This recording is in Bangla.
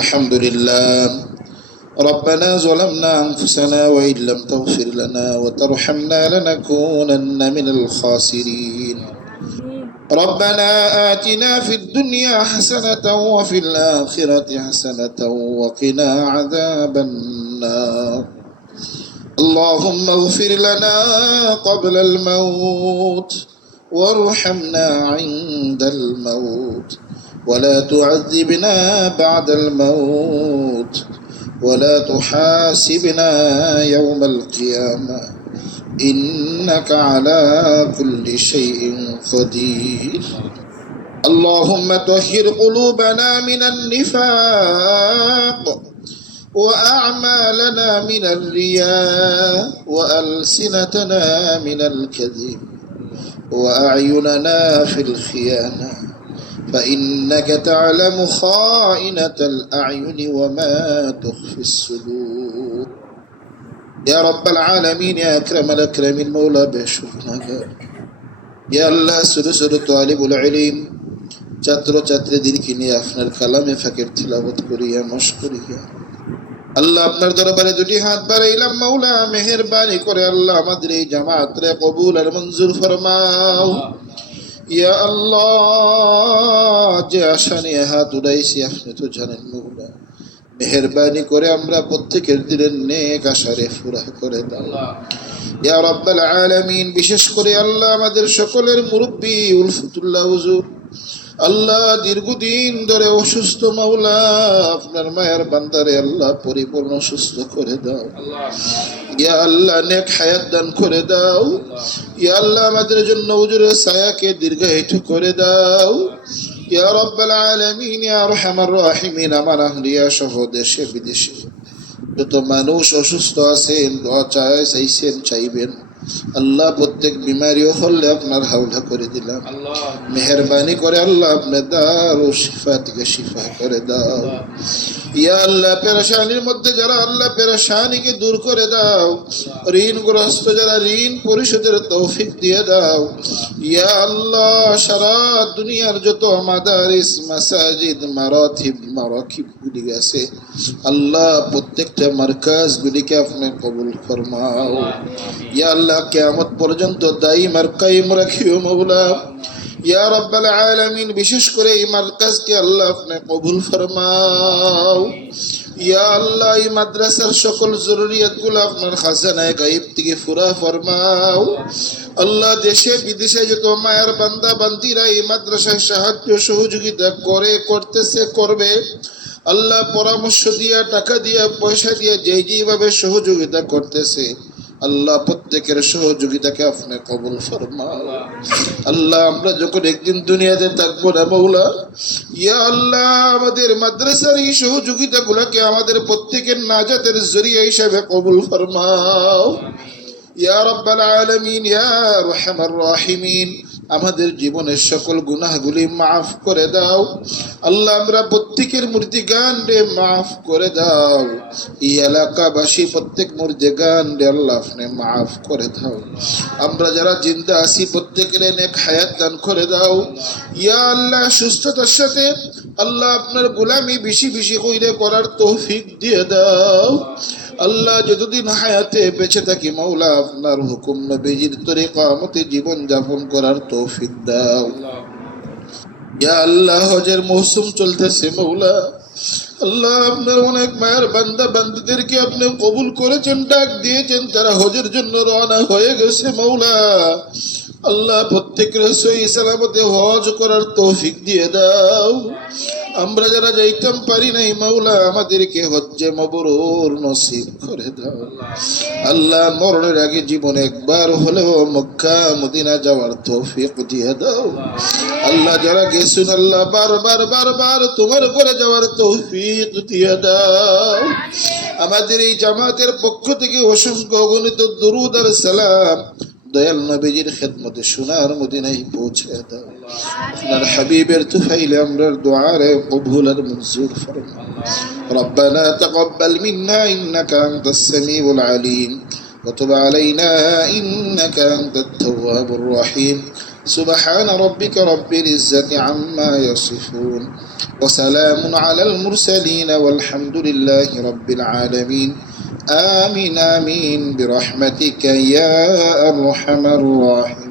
الحمد لله ربنا ظلمنا أنفسنا وإن لم تغفر لنا وترحمنا لنكونن من الخاسرين ربنا آتنا في الدنيا حسنة وفي الآخرة حسنة وقنا عذاب النار اللهم اغفر لنا قبل الموت وارحمنا عند الموت ولا تعذبنا بعد الموت ولا تحاسبنا يوم القيامة إنك على كل شيء قدير اللهم طهر قلوبنا من النفاق وأعمالنا من الرياء وألسنتنا من الكذب وأعيننا في الخيانة فإنك تعلم خائنة الأعين وما تخفي الصدور يا رب العالمين يا أكرم الأكرمين مولا بشرناك يا الله سر طالب العلم ছাত্র ছাত্রীদেরকে নিয়ে আপনার কালামে ফাঁকের তিলাওয়াত করিয়া মশকরিয়া আল্লাহ আপনার দরবারে দুটি হাত বাড়াইলাম মাওলা মেহেরবানি করে আল্লাহ আমাদের এই জামাত রে কবুল আর মঞ্জুর ফরমাও ইয়া আল্লাহ যে আশা নিয়ে হাত উঠাইছি আপনি তো জানেন মাওলা মেহেরবানি করে আমরা প্রত্যেকের দিলের নেক আশারে পুরা করে দাও ইয়া রাব্বাল আলামিন বিশেষ করে আল্লাহ আমাদের সকলের মুরব্বি উলফতুল্লাহ হুজুর আল্লাহ দীর্ঘদিন ধরে অসুস্থ মাওলা আপনার মায়ের বান্দারে আল্লাহ পরিপূর্ণ সুস্থ করে দাও ইয়া আল্লাহ নেক হায়াত দান করে দাও ইয়া আল্লাহ আমাদের জন্য হুজুরের ছায়াকে দীর্ঘায়িত করে দাও ইয়া রাব্বাল আলামিন ইয়া আরহামার রাহিমিন আমার আহলিয়া সহ দেশে বিদেশে যত মানুষ অসুস্থ আছেন দোয়া চাইছেন চাইবেন আল্লাহ প্রত্যেক বিমারিও হলে আপনার হাওলা করে দিলাম মেহেরবানি করে আল্লাহ আপনার দারু শিফা থেকে শিফা করে দাও ইয়া আল্লাহ পেরেশানির মধ্যে যারা আল্লাহ পেরেশানিকে দূর করে দাও ঋণগ্রস্ত যারা ঋণ পরিশোধের তৌফিক দিয়ে দাও ইয়া আল্লাহ সারা দুনিয়ার যত মাদারিস মাসাজিদ মারাকিব গুলি আছে আল্লাহ প্রত্যেকটা মারকাজ গুলিকে আপনি কবুল ফরমাও ইয়া আল্লাহ কিয়ামত পর্যন্ত দায়ীম আর কায়েম রাখিও মাওলা ইয়া রাব্বাল আলামিন বিশেষ করে এই মারকাজকে আল্লাহ আপনি কবুল ফরমাও ইয়া আল্লাহ এই মাদ্রাসার সকল জরুরিয়াতগুলো আপনার খাজানায়ে গায়ব থেকে পুরা ফরমাও আল্লাহ দেশে বিদেশে যত মায়ের বান্দা বান্দিরা এই মাদ্রাসায় সাহায্য সহযোগিতা করতেছে করবে আল্লাহ পরামর্শ দিয়া টাকা দিয়া পয়সা দিয়া যেভাবে সহযোগিতা করতেছে আল্লাহ প্রত্যেকের সহযোগিতাকে আপনি কবুল ফরমাও আল্লাহ আমরা যখন একদিন দুনিয়াতে থাকবো না মাওলা ইয়া আল্লাহ আমাদের মাদ্রাসার এই সহযোগিতাগুলোকে আমাদের প্রত্যেকের নাজাতের জরিয়া হিসাবে কবুল ফরমাও ইয়া রাব্বাল আলামিন ইয়া আরহামার রাহিমিন আমাদের জীবনের সকল গুনাহগুলি মাফ করে দাও আল্লাহ আমরা প্রত্যেকের মুর্দিগান রে মাফ করে দাও এই এলাকাবাসী প্রত্যেক মুর্দিগান রে আল্লাহ আপনি মাফ করে দাও আমরা যারা জিন্দা আছি প্রত্যেকের নেক হায়াত দান করে দাও ইয়া আল্লাহ সুস্থতার সাথে আল্লাহ আপনার গোলামি বেশি বেশি কইরে করার তৌফিক দিয়ে দাও আল্লাহ যতদিন হায়াতে বেঁচে থাকি মাওলা আপনার হুকুম নবীজির তরিকা মতে জীবন যাপন করার তৌফিক দাও ইয়া আল্লাহ হজের মৌসুম চলতেছে মাওলা আল্লাহ আপনার অনেক মায়ের বান্দা বান্দিদেরকে আপনি কবুল করেছেন ডাক দিয়েছেন তারা হজের জন্য রওনা হয়ে গেছে মাওলা আল্লাহ প্রত্যেকের সহি সালামতে হজ করার তৌফিক দিয়ে দাও আমরা যারা যাইতাম পারি নাই মাওলা আমাদেরকে হজ্জে মাবরুর নসিব করে দাও আল্লাহ মরণের আগে জীবনে একবার হলেও মক্কা মদিনা যাওয়ার তৌফিক দিয়ে দাও আল্লাহ যারা গেছেন আল্লাহ বারবার তোমার করে যাওয়ার তৌফিক দিয়ে দাও আমাদের এই জামাতের পক্ষ থেকে অসংখ্য অগণিত দুরূদ আর সালাম দয়াল নবীজির খেদমতে সোনার মদিনায় পৌঁছে দাও আপনার হাবিবের তুফাইলে আমরার দুআরে কবুল আর মঞ্জুর ফরমাও রব্বানা তাকাব্বাল মিন্না ইন্নাকা আনতাস সামিউল আলিম ওয়া তুব আলাইনা ইন্নাকা আনতাত তাওয়াবুর রহিম سبحان ربك رب العزة عما يصفون وسلام على المرسلين والحمد لله رب العالمين آمين آمين برحمتك يا أرحم الراحمين